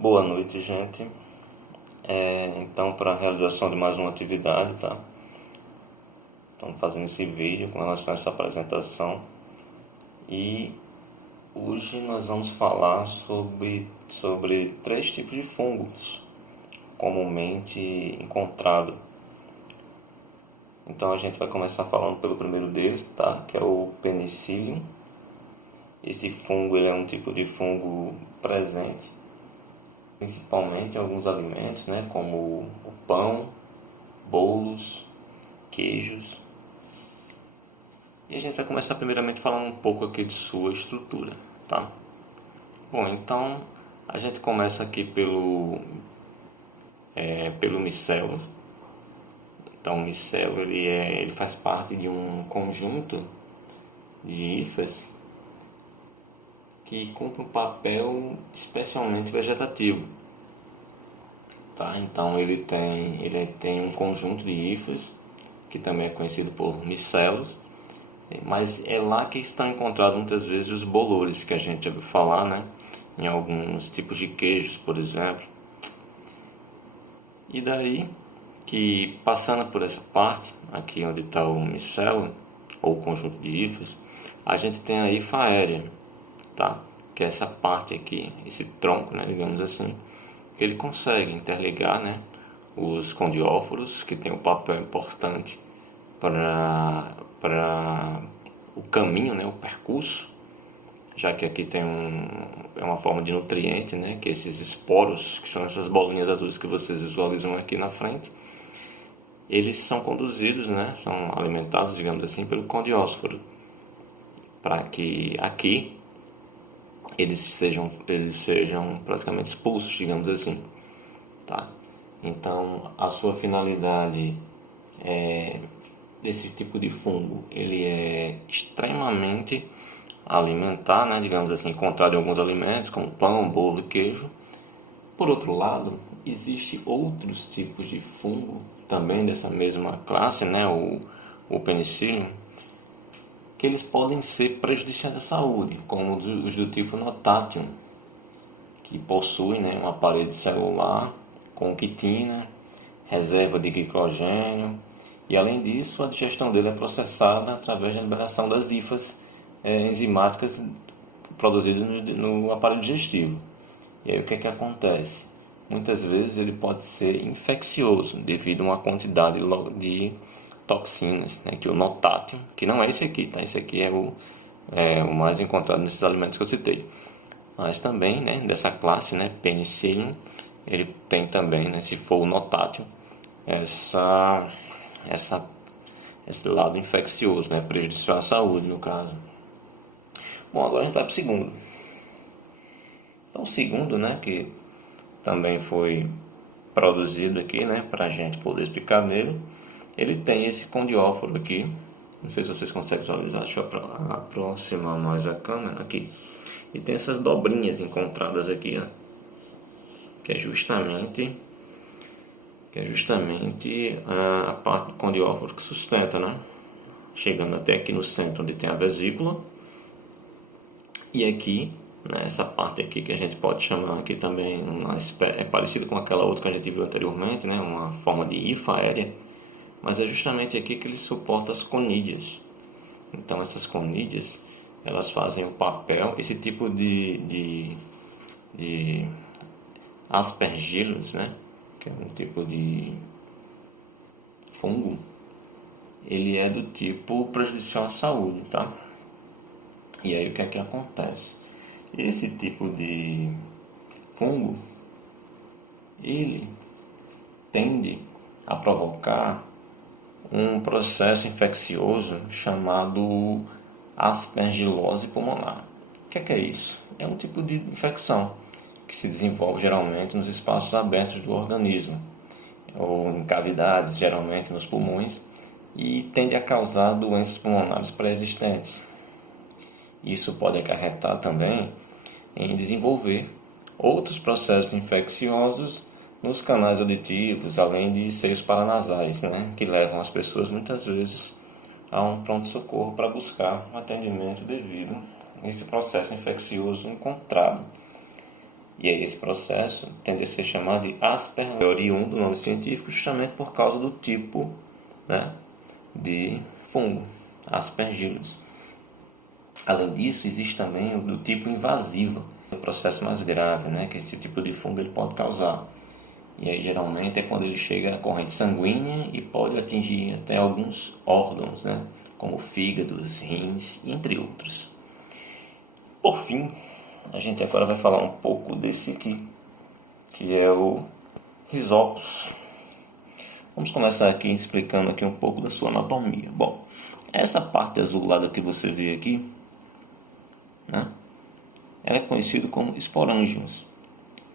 Boa noite, gente. Então, para a realização de mais uma atividade, tá? Estamos fazendo esse vídeo com relação a essa apresentação. E hoje nós vamos falar sobre três tipos de fungos comumente encontrados. Então, a gente vai começar falando pelo primeiro deles, tá? Que é o Penicillium. Esse fungo ele é um tipo de fungo presente principalmente em alguns alimentos, né, como o pão, bolos, queijos. E a gente vai começar primeiramente falando um pouco aqui de sua estrutura, tá? Bom, então a gente começa aqui pelo micelo. Então o micelo ele faz parte de um conjunto de hifas que cumpre um papel especialmente vegetativo, tá? Então ele tem um conjunto de hifas que também é conhecido por micelos, mas é lá que estão encontrados muitas vezes os bolores que a gente já ouviu falar, né? Em alguns tipos de queijos, por exemplo. E daí que passando por essa parte aqui onde está o micelo ou o conjunto de hifas, a gente tem a hifa aérea, tá? Que é essa parte aqui, esse tronco, né, digamos assim, que ele consegue interligar, né, os condióforos, que tem um papel importante para o caminho, né, o percurso, já que aqui é uma forma de nutriente, né, que esses esporos, que são essas bolinhas azuis que vocês visualizam aqui na frente, eles são conduzidos, né, são alimentados, digamos assim, pelo condiósforo, para que aqui eles sejam praticamente expulsos, digamos assim, tá? Então, a sua finalidade desse tipo de fungo, ele é extremamente alimentar, né? Digamos assim, encontrado em alguns alimentos, como pão, bolo e queijo. Por outro lado, existe outros tipos de fungo, também dessa mesma classe, né? O Penicillium, que eles podem ser prejudiciais à saúde, como os do tipo Notathium, que possuem, né, uma parede celular com quitina, reserva de glicogênio, e além disso a digestão dele é processada através da liberação das hifas enzimáticas produzidas no aparelho digestivo. E aí o que é que acontece? Muitas vezes ele pode ser infeccioso devido a uma quantidade de toxinas, né, que o Notathium, que não é esse aqui, tá? Esse aqui é o mais encontrado nesses alimentos que eu citei. Mas também, né, dessa classe, né, Penicillium, ele tem também, né, se for o Notathium, essa, esse lado infeccioso, né, prejudicial à saúde, no caso. Bom, agora a gente vai para o segundo. Então, o segundo, né, que também foi produzido aqui, né, para a gente poder explicar nele, ele tem esse condióforo aqui. Não sei se vocês conseguem visualizar. Deixa eu aproximar mais a câmera aqui. E tem essas dobrinhas encontradas aqui, ó, que é justamente a parte do condióforo que sustenta, né? Chegando até aqui no centro, onde tem a vesícula. E aqui, né, essa parte aqui que a gente pode chamar aqui também, é parecido com aquela outra que a gente viu anteriormente, né? Uma forma de hifa aérea. Mas é justamente aqui que ele suporta as conídeas. Então essas conídeas, elas fazem o papel, esse tipo de aspergillus, né, que é um tipo de fungo, ele é do tipo prejudicial à saúde, tá? E aí o que é que acontece? Esse tipo de fungo, ele tende a provocar um processo infeccioso chamado aspergilose pulmonar. O que é isso? É um tipo de infecção que se desenvolve geralmente nos espaços abertos do organismo, ou em cavidades, geralmente nos pulmões, e tende a causar doenças pulmonares pré-existentes. Isso pode acarretar também em desenvolver outros processos infecciosos nos canais auditivos, além de seios paranasais, né, que levam as pessoas muitas vezes a um pronto-socorro para buscar um atendimento devido a esse processo infeccioso encontrado. E aí esse processo tende a ser chamado de Aspergillus, oriundo do nome científico justamente por causa do tipo, né, de fungo, Aspergillus. Além disso, existe também o do tipo invasivo, o processo mais grave, né, que esse tipo de fungo ele pode causar. E aí geralmente é quando ele chega à corrente sanguínea e pode atingir até alguns órgãos, né, como fígados, rins, entre outros. Por fim, a gente agora vai falar um pouco desse aqui, que é o Rhizopus. Vamos começar aqui explicando aqui um pouco da sua anatomia. Bom, essa parte azulada que você vê aqui, né, ela é conhecida como esporângios,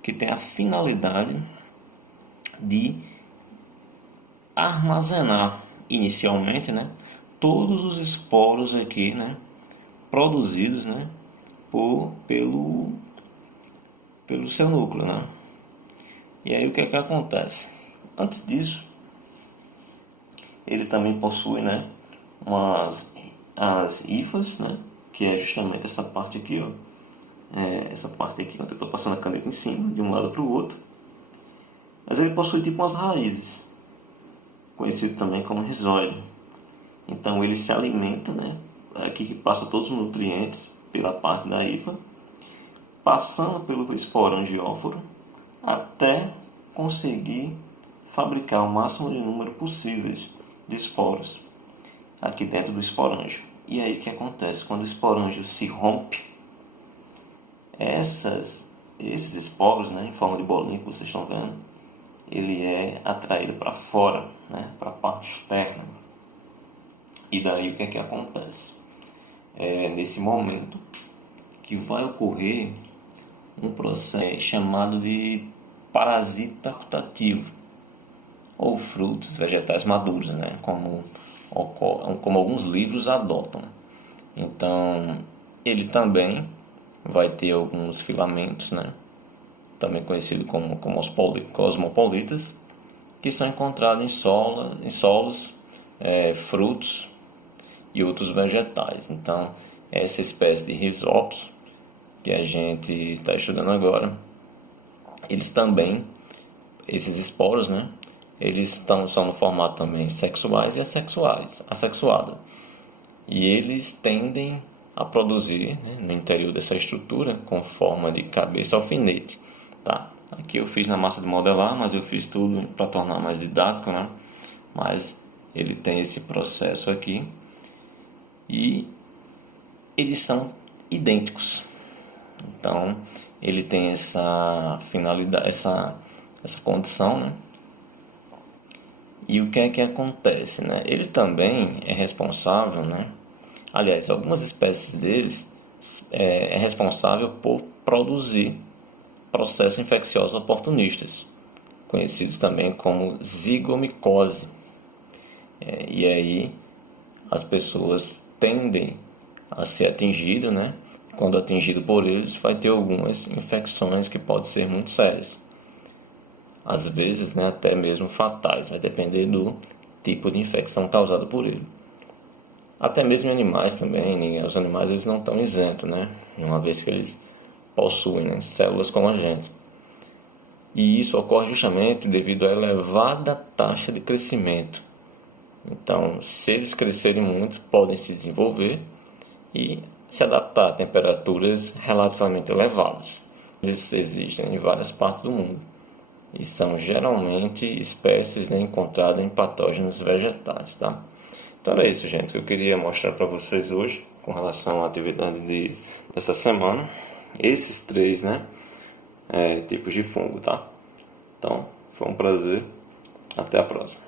que tem a finalidade de armazenar inicialmente, né, todos os esporos aqui, né, produzidos, né, pelo seu núcleo, né? E aí o que é que acontece? Antes disso, ele também possui, né, as hifas, né, que é justamente essa parte aqui, ó, essa parte aqui onde eu estou passando a caneta em cima, de um lado para o outro. Mas ele possui tipo umas raízes, conhecido também como rizoide. Então ele se alimenta, né, aqui que passa todos os nutrientes pela parte da hifa, passando pelo esporangióforo até conseguir fabricar o máximo de número possíveis de esporos aqui dentro do esporângio. E aí o que acontece? Quando o esporângio se rompe, esses esporos, né, em forma de bolinha que vocês estão vendo, ele é atraído para fora, né, para a parte externa. E daí o que é que acontece? É nesse momento que vai ocorrer um processo chamado de parasita facultativo, ou frutos vegetais maduros, né, como alguns livros adotam. Então, ele também vai ter alguns filamentos, né, também conhecido como cosmopolitas, que são encontrados em solos, frutos e outros vegetais. Então, essa espécie de Rhizopus que a gente está estudando agora, eles também, esses esporos, né, eles são no formato também sexuais e assexuada. E eles tendem a produzir, né, no interior dessa estrutura com forma de cabeça alfinete. Tá? Aqui eu fiz na massa de modelar, mas eu fiz tudo para tornar mais didático, né? Mas ele tem esse processo aqui e eles são idênticos. Então ele tem essa finalidade, essa condição, né? E o que é que acontece, né? Ele também é responsável, né? Aliás, algumas espécies deles é responsável por produzir processos infecciosos oportunistas, conhecidos também como zigomicose. E aí as pessoas tendem a ser atingidas, né? Quando atingido por eles, vai ter algumas infecções que podem ser muito sérias. Às vezes, né, até mesmo fatais, vai depender do tipo de infecção causada por ele. Até mesmo em animais também, os animais eles não estão isentos, né? Uma vez que eles possuem, né, células como a gente. E isso ocorre justamente devido à elevada taxa de crescimento. Então, se eles crescerem muito, podem se desenvolver e se adaptar a temperaturas relativamente elevadas. Eles existem em várias partes do mundo e são geralmente espécies, né, encontradas em patógenos vegetais, tá? Então era isso, gente, que eu queria mostrar para vocês hoje com relação à atividade dessa semana. Esses três, né, tipos de fungo, tá? Então, foi um prazer. Até a próxima.